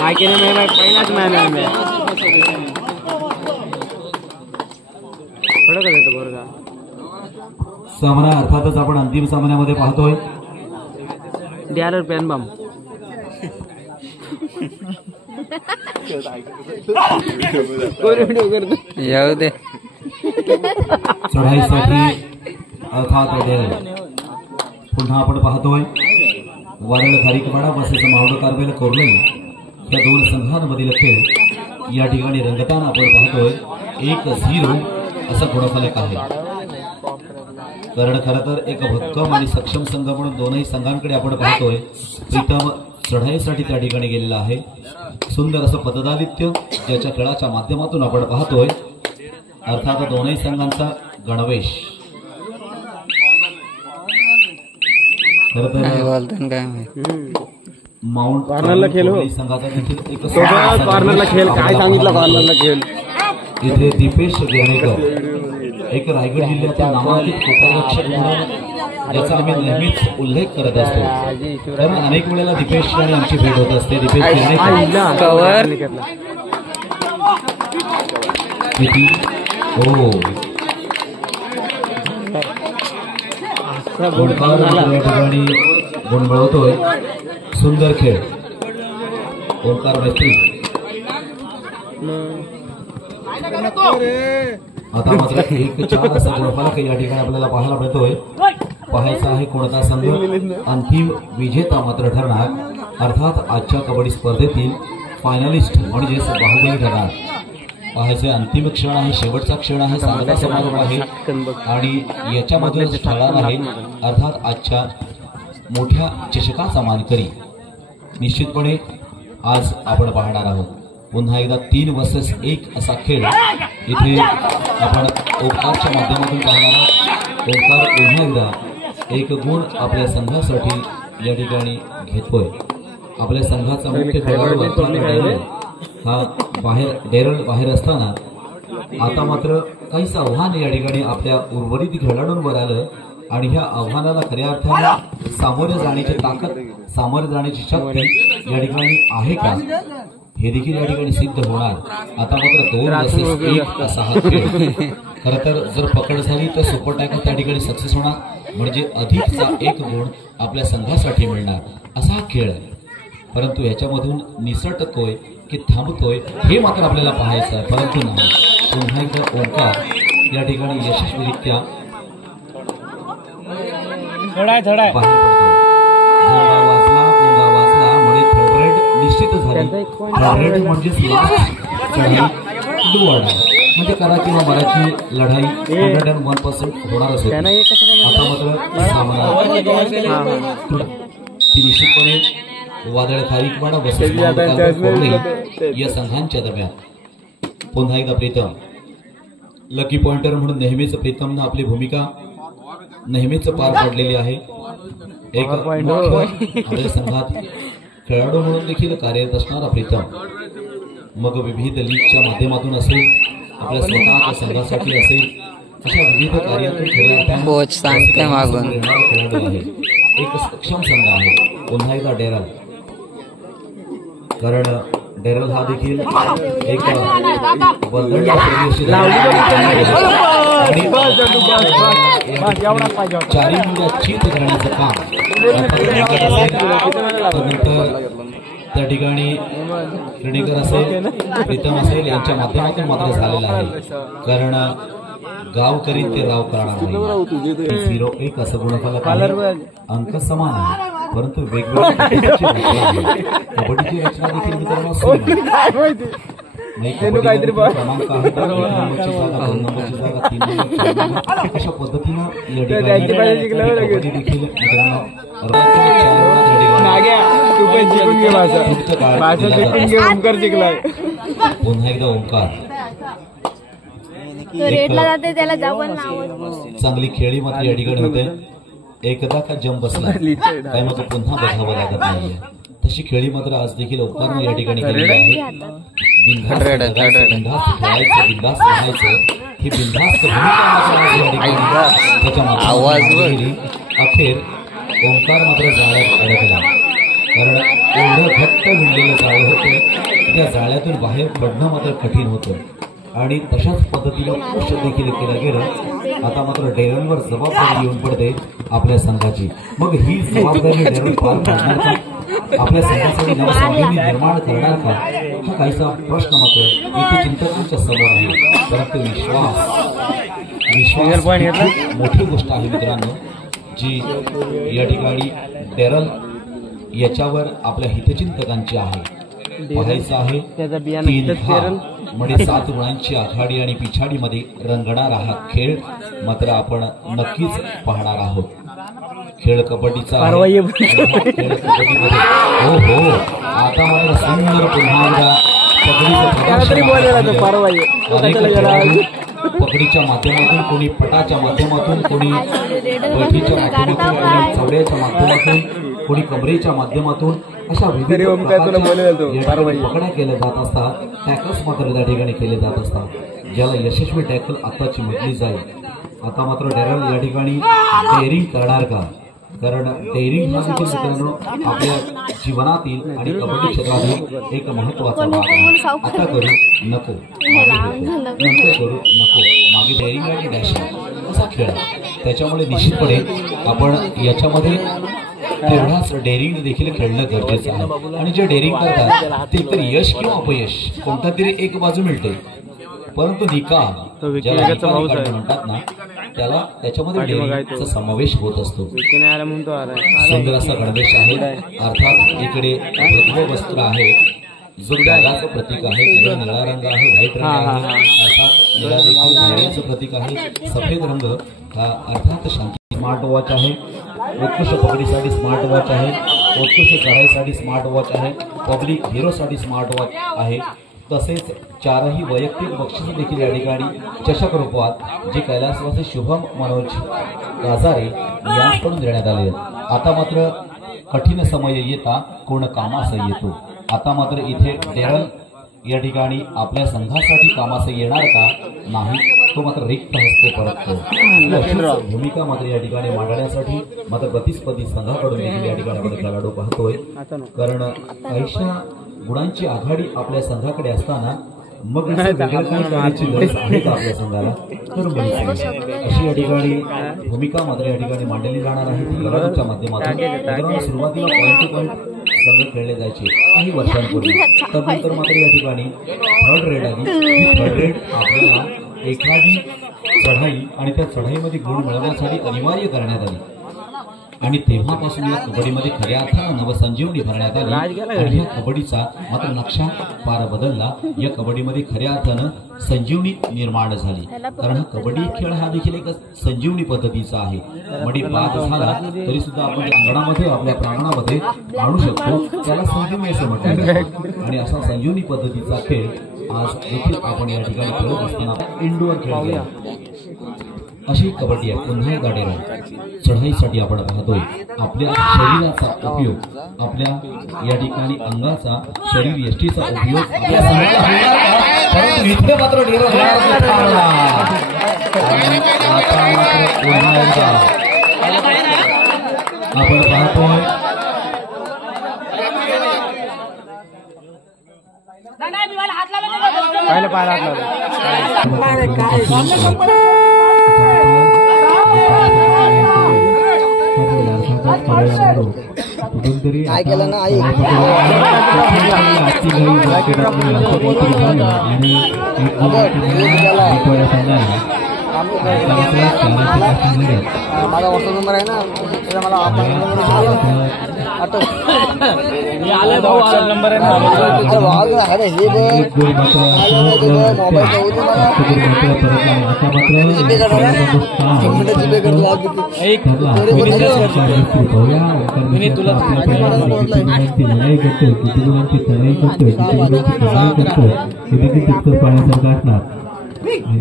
मायकेने मैं पहिलाच मॅन आहे मी थोडं का देतो बरं का सामना अर्थातच आपण अंतिम सामन्यामध्ये पाहतोय द्याल पॅन बम येऊ दे चढाईसाठी अर्थात पुन्हा आपण पाहतोय वादळ खारीकवाडा बसेच मावळ कारबेल कोरले या दोन संघांमधील खेळ या ठिकाणी रंगताना आपण पाहतोय 1-0 असा गुणफलक आहे. कारण खरं तर एक भक्कम आणि सक्षम संघ म्हणून दोनही संघांकडे आपण पाहतोय. प्रीतम चढाईसाठी त्या ठिकाणी गेलेला आहे. सुंदर असं पददादित्य ज्याच्या खेळाच्या माध्यमातून आपण पाहतोय. अर्थात दोनही संघांचा गणवेश माउंट कॉर्नरला खेळ हो संघाचा देखील एक कॉर्नरला खेळ काय सांगितलं कॉर्नरला खेळ इथे दीपेश घेणेकर एक रायगड जिल्ह्यातील नामांकित कोपररक्षक म्हणून याचा आम्ही नेहमीच उल्लेख करत असतो. कारण अनेक वेळेला दीपेश आणि आमची भेट होत असते. दीपेश घेणेकर किती हो ठिकाणी गुण मिळवतोय. सुंदर खेळ ओंकार मैत्री. आता मात्र 1-4 असा गुणफलक या ठिकाणी आपल्याला पाहायला मिळतोय. पाहायचा आहे कोणता संघ अंतिम विजेता मात्र ठरणार. अर्थात आजच्या कबड्डी स्पर्धेतील फायनलिस्ट म्हणजेच बाहुबली ठरणार. पाहायचे अंतिम क्षण आहे, शेवटचा क्षण आहे, सांगता समारोह आहे आणि याच्यामधूनच ठरणार आहे अर्थात आजच्या मोठ्या चषकाचा मानकरी. निश्चितपणे आज आपण पाहणार आहोत पुन्हा एकदा 3 vs 1 असा खेळ इथे आपण ओंकारच्या माध्यमातून पाहणार आहोत. ओंकार पुन्हा एकदा 1 गुण आपल्या संघासाठी या ठिकाणी घेतोय. आपल्या संघाचा मुख्य खेळाडू हा डेरल बाहेर असताना आता मात्र काहीच आव्हान या ठिकाणी आपल्या उर्वरित खेळाडूंवर आलं आणि ह्या आव्हानाला खऱ्या अर्थाने सामोरे जाण्याची ताकद, सामोरे जाण्याची शक्ती या ठिकाणी आहे का हे देखील या ठिकाणी सिद्ध होणार. आता मात्र 2 vs 1 असा हा खेळ. खरं तर जर पकड झाली तर सुपर टॅकल त्या ठिकाणी सक्सेस होणार म्हणजे अधिकचा 1 गुण आपल्या संघासाठी मिळणार असा हा खेळ आहे. परंतु याच्यामधून निसटतोय की थांबतोय हे मात्र आपल्याला पाहायचं आहे. परंतु नाही, पुन्हा एकदा ओंकार या ठिकाणी यशस्वीरित्या बाहेर पडतो. पोंगा वाजला म्हणजे थर्ड रेड निश्चित झाली. थर्ड रेड म्हणजे म्हणजे करा किंवा मराठी लढाई 101% होणार असेल. आता मात्र सामना ती निश्चितपणे वादळ खारीकवाडा या संघांच्या दरम्यान. पुन्हा एकदा प्रीतम लकी पॉइंटर म्हणून नेहमीच प्रीतमनं आपली भूमिका नेहमीच पार पाडलेली आहे. एक आपल्या संघात खेळाडू म्हणून देखील कार्यरत असणारा प्रीतम मग विविध लीगच्या माध्यमातून असेल, आपल्या स्वतःच्या संघासाठी असेल, अशा विविध कार्यातून खेळाडू आहे. एक सक्षम संघ आहे पुन्हा एकदा डेरल. कारण डेरल हा देखील एक चारी चित करण्याचं काम त्यानंतर त्या ठिकाणी क्रीडेकर असेल, प्रीतम असेल यांच्या माध्यमातून मात्र झालेलं आहे. कारण गाव करीत ते राव करणार नाही. 0-1 असं गुणफलक आहे. अंक समान आहे परंतु वेगवेगळ्या कबड्डीची रचना देखील मित्रांनो क्रमांक आहे. 1 नंबरची जागा, 2 नंबरची जागा, 3 नंबर अशा पद्धतीनं कबड्डी देखील मित्रांनो पुन्हा एकदा ओंकार चांगली खेळी मात्र या ठिकाणी होते. एकदा का जम बसला काय मात्र पुन्हा बघावं लागत नाहीये. तशी खेळी मात्र आज देखील ओंकारनं या ठिकाणी केलेली आहे. बिनधास्त खेळायचं, बिनधास्त राहायचं ही बिनधास्त भूमिका त्याच्या अखेर ओंकार मात्र जाळ्यात अडकला, कारण एवढं घट्ट विणलेलं जाळं होतं त्या जाळ्यातून बाहेर पडणं मात्र कठीण होतं आणि तशाच पद्धतीनं पुश देखील केलं गेलं. आता मात्र डेरनवर जबाबदारी येऊन पडते आपल्या संघाची. मग ही जबाबदारी डेरन पार पाडणार का, आपल्या संघासाठी नवसंजीवनी निर्माण करणार का, हा काहीसा प्रश्न मात्र इथे चिंतकांच्या समोर आहे. परंतु विश्वास मोठी गोष्ट आहे मित्रांनो, जी या ठिकाणी डेरल याच्यावर आपल्या हितचिंतकांची आहे. पाहायचं आहे 7 गुणांची आघाडी आणि पिछाडीमध्ये रंगणारा हा खेळ मात्र आपण नक्कीच पाहणार आहोत. खेळ कबड्डीचा आहे. खेळ कबड्डीमध्ये हो आता मला सुंदर पुन्हा पकडीच्या माध्यमातून, कोणी पटाच्या माध्यमातून, कोणी बैठीच्या माध्यमातून, कोणी चवड्याच्या माध्यमातून, कोणी कमरेच्या माध्यमातून अशा विविध पकड्या केल्या जात असतात. टॅकल्स मात्र त्या ठिकाणी केले जात असतात, ज्याला यशस्वी टॅकल आताची म्हटली जाईल. आता मात्र डेरल या ठिकाणी डेअरिंग करणार का, कारण डेअरिंग हा देखील मित्रांनो आपल्या जीवनातील आणि कबड्डी क्षेत्रातील एक महत्वाचा भाग आहे. आता करू नको नंतर करू नको मागे डेअरिंग आणि डॅशिंग असा खेळ आहे. त्याच्यामुळे निश्चितपणे आपण याच्यामध्ये तेवढाच डेअरिंग देखील खेळणं गरजेचं आहे. आणि जे डेअरिंग करतात ते तर यश किंवा अपयश कोणता तरी एक बाजू मिळते, परंतु निकाल ज्याला म्हणतात ना त्याला त्याच्यामध्ये डेअरिंगचा समावेश होत असतो. सुंदर असा गणवेश आहे. अर्थात इकडे भगव वस्त्र आहे, जो त्यागाचं प्रतीक आहे. तिकडे निळा रंग आहे, व्हाईट रंग आहे, अर्थात निळा देखील धैर्याचं प्रतीक आहे. सफेद रंग हा अर्थात शांती. स्मार्ट वॉच आहे, उत्कृष्ट पकडीसाठी स्मार्ट वॉच आहे, उत्कृष्ट चढाईसाठी स्मार्ट वॉच आहे, पब्लिक हिरोसाठी स्मार्ट वॉच आहे. तसेच 4ही वैयक्तिक बक्षीस देखील या ठिकाणी चषक रूपात जे कैलासवासी शुभम मनोज गाजारे यांच्याकडून देण्यात आले. आता मात्र कठीण समय येता कोण कामास येतो. आता मात्र इथे डेरल या ठिकाणी आपल्या संघासाठी कामास येणार का नाही, तो मात्र रिक्त हस्ते परततो. भूमिका मात्र या ठिकाणी मांडण्यासाठी मात्र प्रतिस्पर्धी संघाकडून देखील या ठिकाणी आपण खेळाडू पाहतोय, कारण आयुष्या गुणांची आघाडी आपल्या संघाकडे असताना मग करायची गरज आहे का आपल्या संघाला, तर अशी या ठिकाणी भूमिका मात्र या ठिकाणी मांडली जाणार आहे खेळाडूच्या माध्यमातून. सुरुवातीला पॉईंट टू पॉईंट संघ खेळले जायचे काही वर्षांपूर्वी, त्यानंतर मात्र या ठिकाणी थर्ड रेड आली. ही थर्ड रेड आपल्याला एखादी चढाई आणि त्या चढाईमध्ये गुण मिळवण्यासाठी अनिवार्य करण्यात आली आणि तेव्हापासून या कबड्डीमध्ये खऱ्या अर्थानं नवसंजीवनी भरण्यात आली आणि या कबड्डीचा मात्र नक्षा पार बदलला. या कबड्डीमध्ये खऱ्या अर्थानं संजीवनी निर्माण झाली, कारण हा कबड्डी खेळ हा देखील एक संजीवनी पद्धतीचा आहे. कबड्डी बाद झाला तरी सुद्धा आपण अंगणामध्ये आपल्या प्रांगणामध्ये आणू शकतो, त्याला संजीवनी असं म्हटलं. आणि असा संजीवनी पद्धतीचा खेळ आज देखील आपण या ठिकाणी खेळत असताना इंडोर खेळ गेला. अशी कबड्डी आहे. पुन्हा एकदा डेरल चढाईसाठी आपण पाहतोय. आपल्या शरीराचा उपयोग, आपल्या या ठिकाणी अंगाचा शरीर यष्टीचा उपयोग आपल्या परंतु इथे मात्र डेरल पुन्हा एकदा आपण पाहतोय. काय केलं ना आई माझा व्हॉट्सअप नंबर आहे ना, मला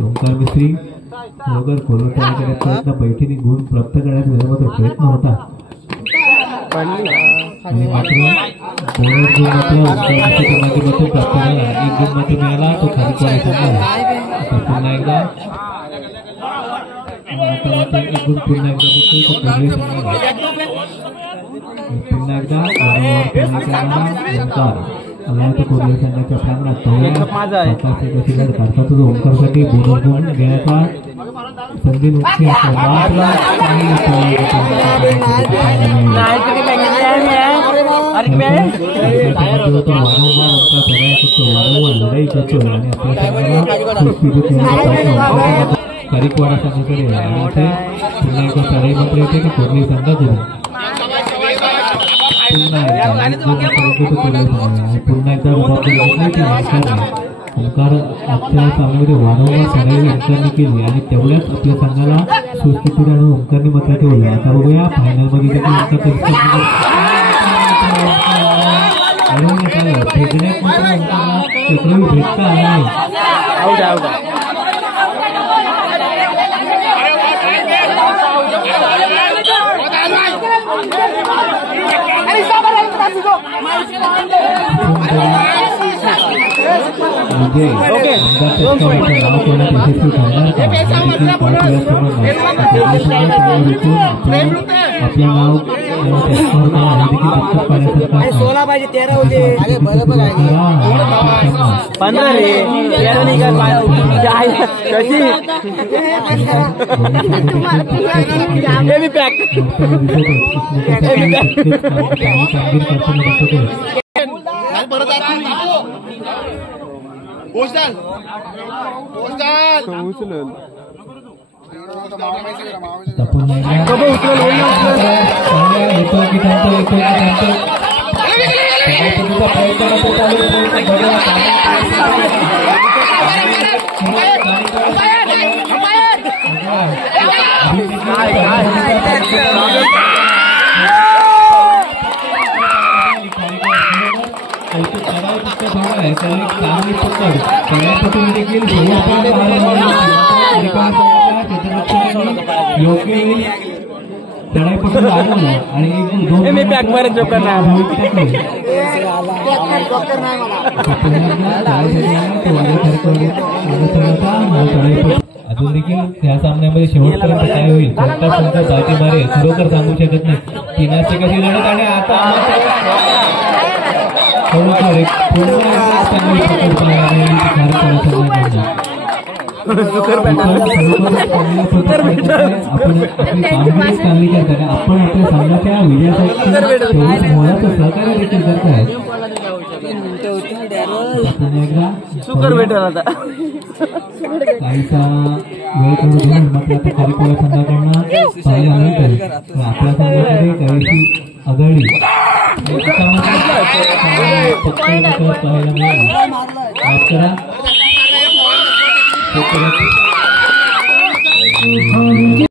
ओंकार मिस्त्री वगैरे खोलून तयार करण्याचा पैठणी गुण प्राप्त करण्याचा मात्र प्रयत्न होता आणि मात्र बोनस गुण मात्र माध्यमातून प्राप्त झाला. एक गुण मात्र मिळाला, तो खाली पुन्हा एकदा आता मात्र एक गुण पुन्हा एकदा मिळतो तो कोल्हे संघाला. पुन्हा एकदा वारंवार प्रयत्न करणारा ओंकार आला तो कोल्हे संघाच्या प्रांगणात कशी लढ काढतात तो ओंकारसाठी बोनस गुण घेण्याचा संधी नुकती मात्र वारंवार लढाई करतो आणि आपल्या करिकवाडा संघाकडे आणि इथे पुन्हा एकदा चढाई मात्र येते की कोल्हे संघाकडून पुन्हा एकदा ओंकार आजच्या सामन्यामध्ये वारंवार चढाई ओंकारने केली आणि तेवढ्याच आपल्या संघाला सुस्थितीत आणि ओंकारने मात्र ठेवले. आता बघूया फायनल मध्ये फेकण्यात मात्र ओंकारला चक्रवी भेटता आला नाही. आपलं नाव सोळा पाहिजे 13 होते. अरे बरोबर आहे 15 रे 13 नाही चढाईपासून लागलं आणि अजून देखील या सामन्यामध्ये शेवटपर्यंत काय होईल कोणता संघ बाजी मारे खरोखर सांगू शकत नाही. 3 कशी लढत आणि आता खरोखर आपण आपल्या संघाच्या विजयासाठी मोलाचं सहकार्य देखील करत आहे. काहीसा वेळ करून मात्र आता करिकोला संघाकडनं पाहायला मिळतं. आपल्या संघाकडे काहीशी आघाडी पाहायला मिळाली. माफ करा.